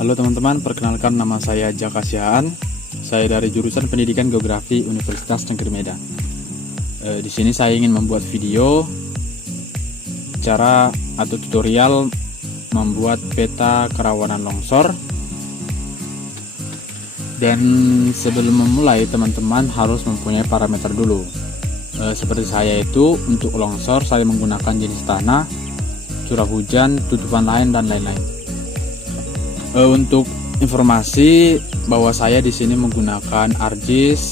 Halo teman-teman, perkenalkan nama saya Jaka Sihaan. Saya dari jurusan Pendidikan Geografi Universitas Negeri Medan. Di sini saya ingin membuat video cara atau tutorial membuat peta kerawanan longsor. Dan sebelum memulai, teman-teman harus mempunyai parameter dulu. Seperti saya itu, untuk longsor saya menggunakan jenis tanah, curah hujan, tutupan lain, dan lain-lain. Untuk informasi bahwa saya di sini menggunakan ArcGIS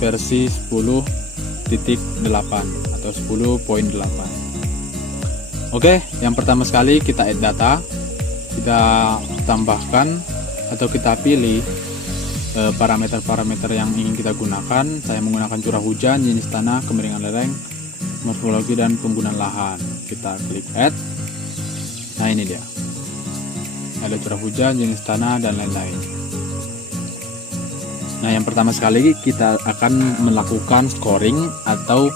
versi 10.8 atau 10.8. Oke, yang pertama sekali kita add data, kita tambahkan atau kita pilih parameter-parameter yang ingin kita gunakan. Saya menggunakan curah hujan, jenis tanah, kemiringan lereng, morfologi, dan penggunaan lahan. Kita klik add. Nah, ini dia. Ada curah hujan, jenis tanah, dan lain-lain. Nah, yang pertama sekali kita akan melakukan scoring atau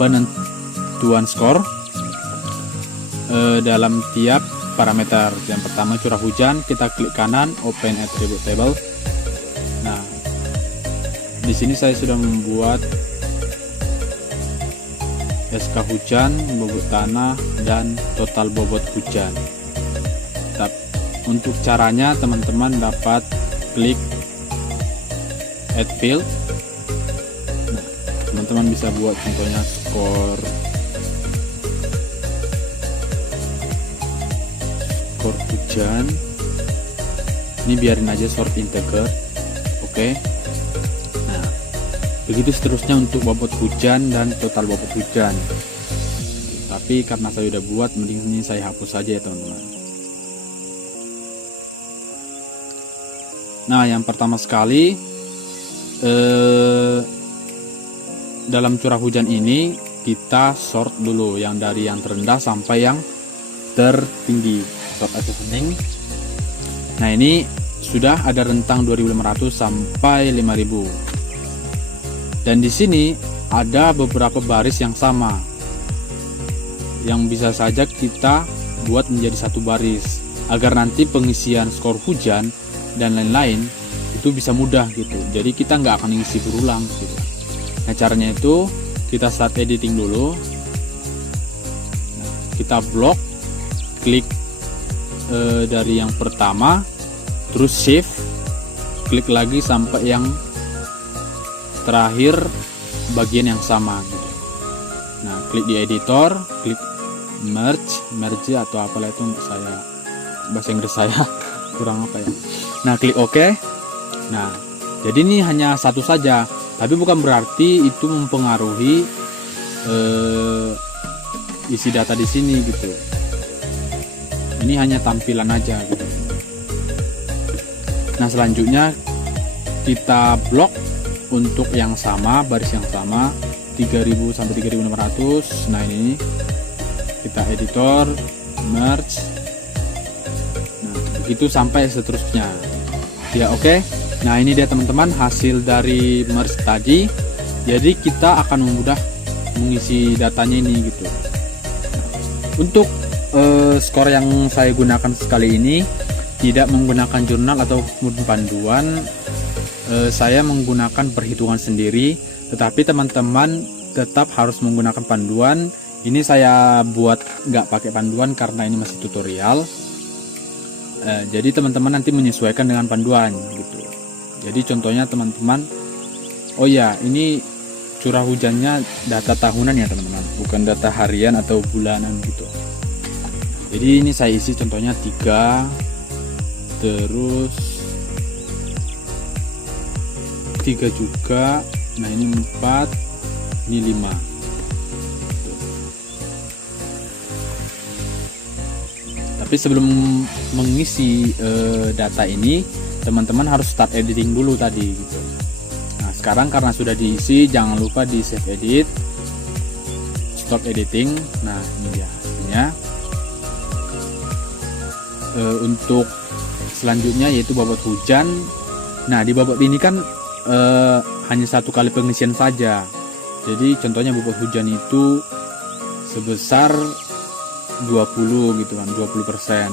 penentuan skor dalam tiap parameter. Yang pertama curah hujan, kita klik kanan, open attribute table. Nah, di sini saya sudah membuat SK hujan, bobot tanah, dan total bobot hujan. Untuk caranya, teman-teman dapat klik add field. Nah, teman-teman bisa buat contohnya skor hujan. Ini biarin aja short integer. Oke. Nah, begitu seterusnya untuk bobot hujan dan total bobot hujan. Tapi karena saya udah buat, mending ini saya hapus saja ya teman-teman. Nah, yang pertama sekali dalam curah hujan ini kita sort dulu yang dari yang terendah sampai yang tertinggi, sort ascending. Nah, ini sudah ada rentang 2500 sampai 5000. Dan di sini ada beberapa baris yang sama, yang bisa saja kita buat menjadi satu baris agar nanti pengisian skor hujan dan lain-lain itu bisa mudah gitu. Jadi kita nggak akan ngisi berulang gitu. Nah, caranya itu kita start editing dulu. Nah, kita blok, klik dari yang pertama, terus shift, klik lagi sampai yang terakhir bagian yang sama gitu. Nah, klik di editor, klik merge atau apalah itu, saya bahasa Inggris saya kurang apa ya. Nah, klik OK. Nah, jadi ini hanya satu saja, tapi bukan berarti itu mempengaruhi isi data di sini gitu. Ini hanya tampilan aja gitu. Nah, selanjutnya kita blok untuk yang sama, baris yang sama 3000 sampai 3500. Nah, ini kita editor, merge. Itu sampai seterusnya ya. Oke. Nah, ini dia teman-teman hasil dari merge tadi. Jadi kita akan mudah mengisi datanya ini gitu. Untuk skor yang saya gunakan sekali ini tidak menggunakan jurnal atau panduan. Saya menggunakan perhitungan sendiri, tetapi teman-teman tetap harus menggunakan panduan. Ini saya buat nggak pakai panduan karena ini masih tutorial. Jadi teman-teman nanti menyesuaikan dengan panduan gitu. Jadi contohnya teman-teman, oh ya, ini curah hujannya data tahunan ya teman-teman, bukan data harian atau bulanan gitu. Jadi ini saya isi contohnya 3, terus 3 juga. Nah, ini 4, ini 5. Tapi sebelum mengisi data ini, teman-teman harus start editing dulu tadi gitu. Nah, sekarang karena sudah diisi, jangan lupa di save edit, stop editing. Nah, ini dia hasilnya. Untuk selanjutnya yaitu bobot hujan. Nah, di bobot ini kan hanya satu kali pengisian saja. Jadi contohnya bobot hujan itu sebesar 20 gitu kan, 20%.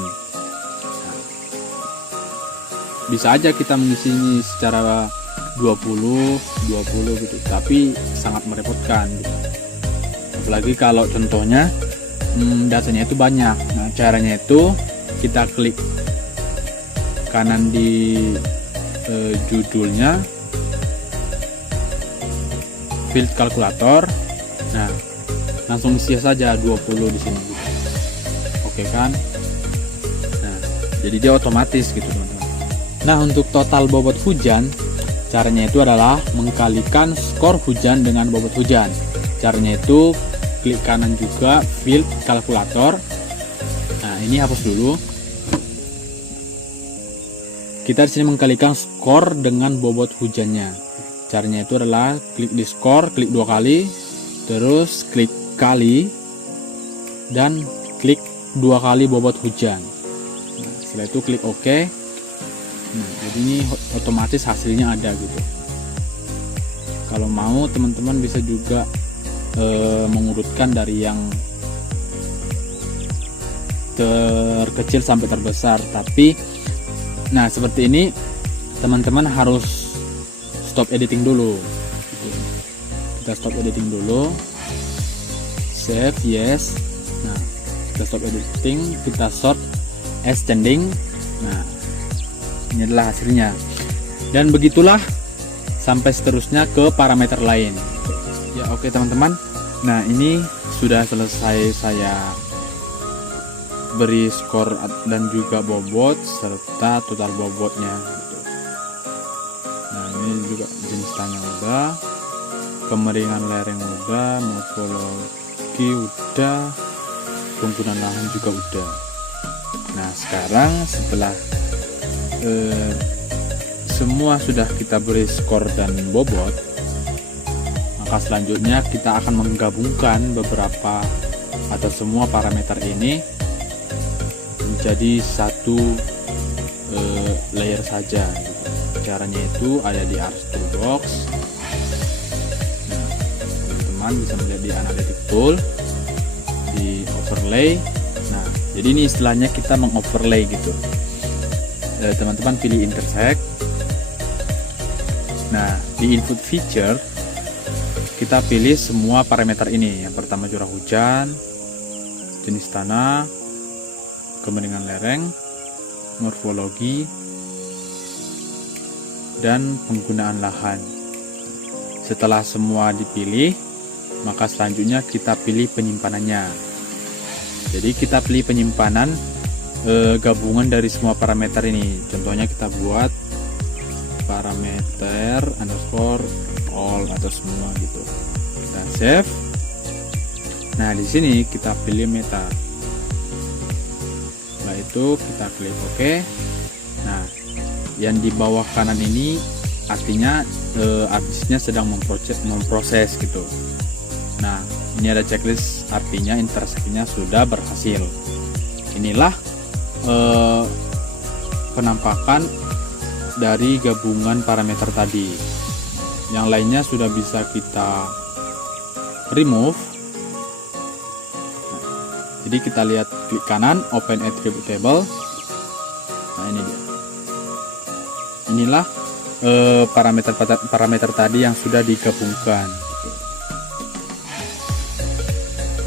bisa aja kita mengisi ini secara 20 gitu, tapi sangat merepotkan gitu. Apalagi kalau contohnya datanya itu banyak. Nah, caranya itu kita klik kanan di judulnya, field kalkulator. Nah, langsung isi saja 20 di sini gitu. Oke kan? Nah, jadi dia otomatis gitu teman-teman. Nah, untuk total bobot hujan, caranya itu adalah mengkalikan skor hujan dengan bobot hujan. Caranya itu klik kanan juga field kalkulator. Nah, ini hapus dulu. Kita di sini mengkalikan skor dengan bobot hujannya. Caranya itu adalah klik di skor, klik 2 kali, terus klik kali, dan klik 2 kali bobot hujan. Nah, setelah itu klik OK. Nah, jadi ini otomatis hasilnya ada gitu. Kalau mau teman-teman bisa juga mengurutkan dari yang terkecil sampai terbesar, tapi nah seperti ini teman-teman harus stop editing dulu gitu. Kita stop editing dulu, save, yes. Nah, kita stop editing, kita sort ascending. Nah, ini adalah hasilnya, dan begitulah sampai seterusnya ke parameter lain ya. Oke teman-teman, nah ini sudah selesai saya beri skor dan juga bobot serta total bobotnya gitu. Nah, ini juga jenis tanya udah, kemiringan lereng udah, morfologi udah, penggunaan lahan juga udah. Nah, sekarang setelah semua sudah kita beri skor dan bobot, maka selanjutnya kita akan menggabungkan beberapa atau semua parameter ini menjadi satu layer saja gitu. Caranya itu ada di Ars Toolbox. Nah, teman-teman bisa melihat di Analytic Tool, di Overlay. Nah, jadi ini istilahnya kita mengoverlay gitu. Teman-teman pilih intersect. Nah, di input feature kita pilih semua parameter ini. Yang pertama curah hujan, jenis tanah, kemiringan lereng, morfologi, dan penggunaan lahan. Setelah semua dipilih, maka selanjutnya kita pilih penyimpanannya. Jadi kita pilih penyimpanan gabungan dari semua parameter ini. Contohnya kita buat parameter underscore all atau semua gitu. Kita save. Nah, di sini kita pilih meta. Setelah itu kita klik OK. Nah, yang di bawah kanan ini artinya artisnya sedang memproses gitu. Nah, ini ada checklist, artinya interseksinya sudah berhasil. Inilah penampakan dari gabungan parameter tadi. Yang lainnya sudah bisa kita remove. Jadi kita lihat, klik kanan, open attribute table. Nah, ini dia. Inilah parameter tadi yang sudah digabungkan.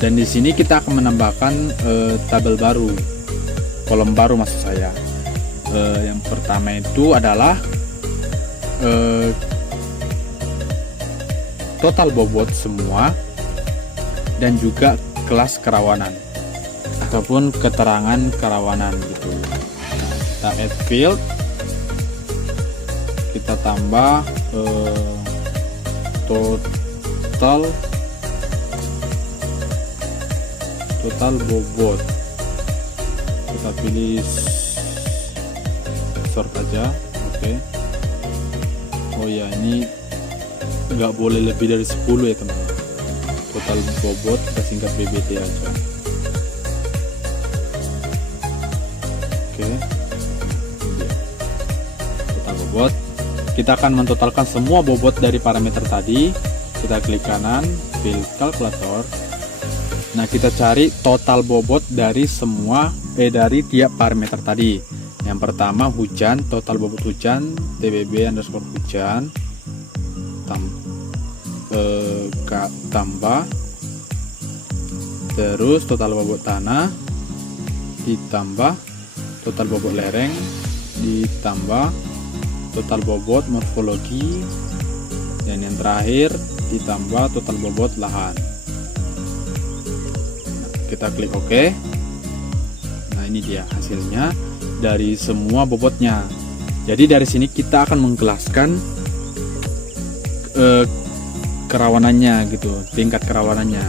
Dan di sini kita akan menambahkan tabel baru, kolom baru maksud saya. Yang pertama itu adalah total bobot semua dan juga kelas kerawanan ataupun keterangan kerawanan gitu. Nah, kita add field, kita tambah total bobot, kita pilih sort aja. Oke. Oh ya, ini nggak boleh lebih dari 10 ya teman-teman. Total bobot kita singkat BBT aja. Oke. Total bobot, kita akan mentotalkan semua bobot dari parameter tadi. Kita klik kanan, field calculator. Nah, kita cari total bobot dari semua dari tiap parameter tadi. Yang pertama hujan, total bobot hujan TBB underscore hujan tambah, terus total bobot tanah ditambah total bobot lereng ditambah total bobot morfologi, dan yang terakhir ditambah total bobot lahan. Kita klik OK. Nah, ini dia hasilnya dari semua bobotnya. Jadi dari sini kita akan mengkelaskan kerawanannya gitu, tingkat kerawanannya.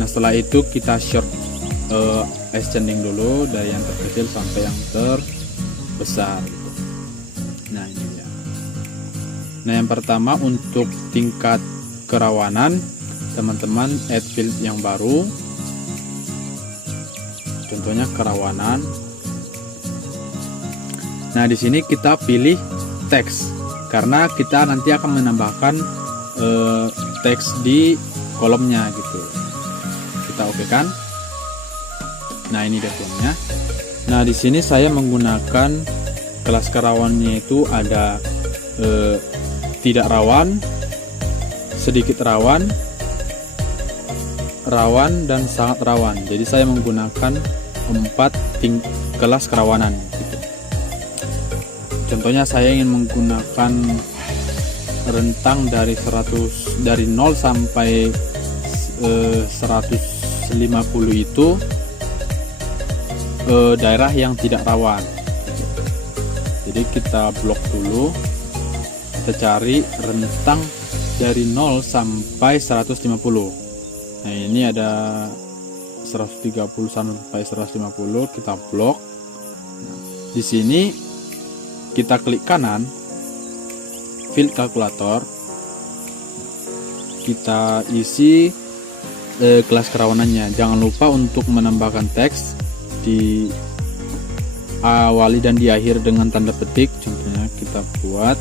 Nah, setelah itu kita short ascending dulu dari yang terkecil sampai yang terbesar gitu. Nah, ini dia. Nah, yang pertama untuk tingkat kerawanan, teman-teman add field yang baru. Contohnya kerawanan. Nah, di sini kita pilih teks karena kita nanti akan menambahkan teks di kolomnya gitu. Kita oke kan? Nah, ini dia kolomnya. Nah, di sini saya menggunakan kelas kerawanannya itu ada tidak rawan, sedikit rawan, rawan, dan sangat rawan. Jadi saya menggunakan 4 kelas kerawanan gitu. Contohnya saya ingin menggunakan rentang dari 0 sampai 150 itu daerah yang tidak rawan. Jadi kita blok dulu, kita cari rentang dari 0 sampai 150. Nah, ini ada 130 sampai 150, kita blok. Di sini kita klik kanan, field kalkulator, kita isi kelas kerawanannya. Jangan lupa untuk menambahkan teks di awali dan di akhir dengan tanda petik. Contohnya kita buat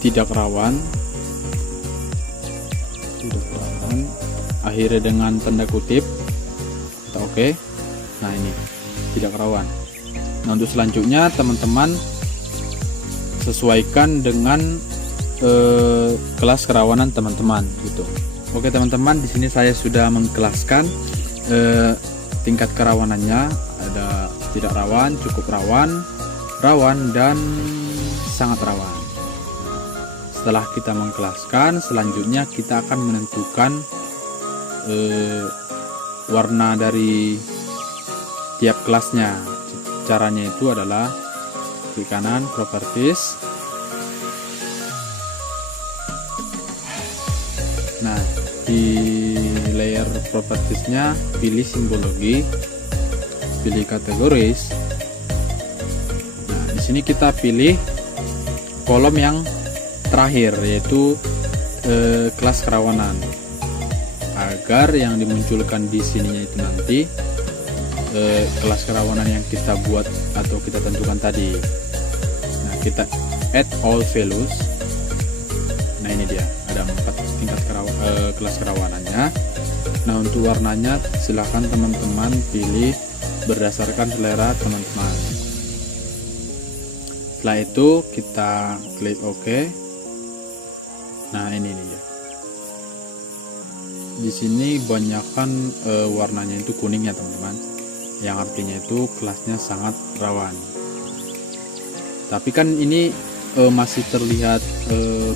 tidak rawan, akhirnya dengan tanda kutip, kita oke. Nah, ini tidak rawan. Nah, untuk selanjutnya teman-teman sesuaikan dengan kelas kerawanan teman-teman gitu. Oke teman-teman, di sini saya sudah mengkelaskan tingkat kerawanannya. Ada tidak rawan, cukup rawan, rawan, dan sangat rawan. Setelah kita mengkelaskan, selanjutnya kita akan menentukan warna dari tiap kelasnya. Caranya itu adalah klik kanan, properties. Nah, di layer propertiesnya pilih simbologi, pilih kategoris. Nah, di sini kita pilih kolom yang terakhir, yaitu kelas kerawanan, agar yang dimunculkan di sininya itu nanti kelas kerawanan yang kita buat atau kita tentukan tadi. Nah, kita add all values. Nah, ini dia, ada 4 tingkat kelas kerawanannya. Nah, untuk warnanya silahkan teman-teman pilih berdasarkan selera teman-teman. Setelah itu kita klik OK. Nah, ini dia. Di sini banyakkan warnanya itu kuning ya teman-teman, yang artinya itu kelasnya sangat rawan. Tapi kan ini masih terlihat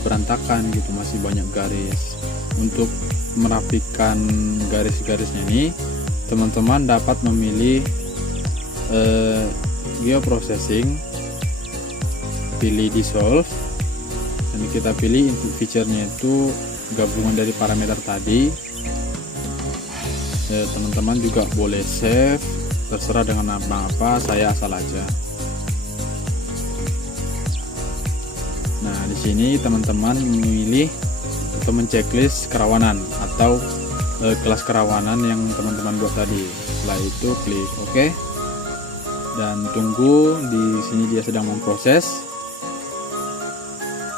berantakan gitu, masih banyak garis. Untuk merapikan garis-garisnya ini, teman-teman dapat memilih geoprocessing, pilih dissolve, dan kita pilih input feature-nya itu gabungan dari parameter tadi. Teman-teman juga boleh save, terserah dengan apa, saya asal aja. Nah, di sini teman-teman memilih atau menceklis kerawanan atau kelas kerawanan yang teman-teman buat tadi. Setelah itu klik OK dan tunggu. Di sini dia sedang memproses.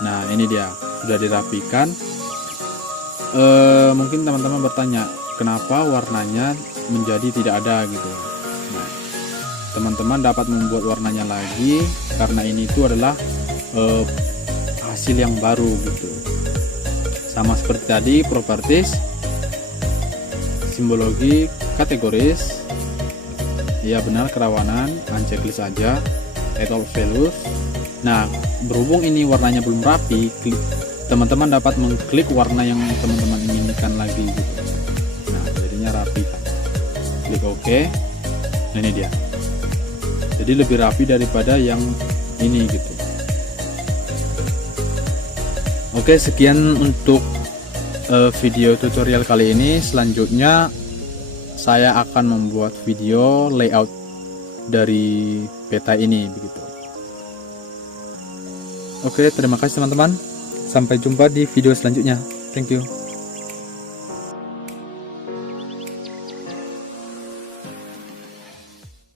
Nah, ini dia sudah dirapikan. Mungkin teman-teman bertanya, kenapa warnanya menjadi tidak ada gitu. Nah, teman-teman dapat membuat warnanya lagi, karena ini itu adalah hasil yang baru gitu. Sama seperti tadi, properties, simbologi, kategoris, ya benar, kerawanan, unchecklist aja, title values. Nah, berhubung ini warnanya belum rapi, teman-teman dapat mengklik warna yang teman-teman inginkan lagi gitu. Nah, jadinya rapi kan. Klik OK. Nah, ini dia. Jadi lebih rapi daripada yang ini gitu. Oke, sekian untuk video tutorial kali ini. Selanjutnya saya akan membuat video layout dari peta ini begitu. Oke, terima kasih teman-teman. Sampai jumpa di video selanjutnya. Thank you.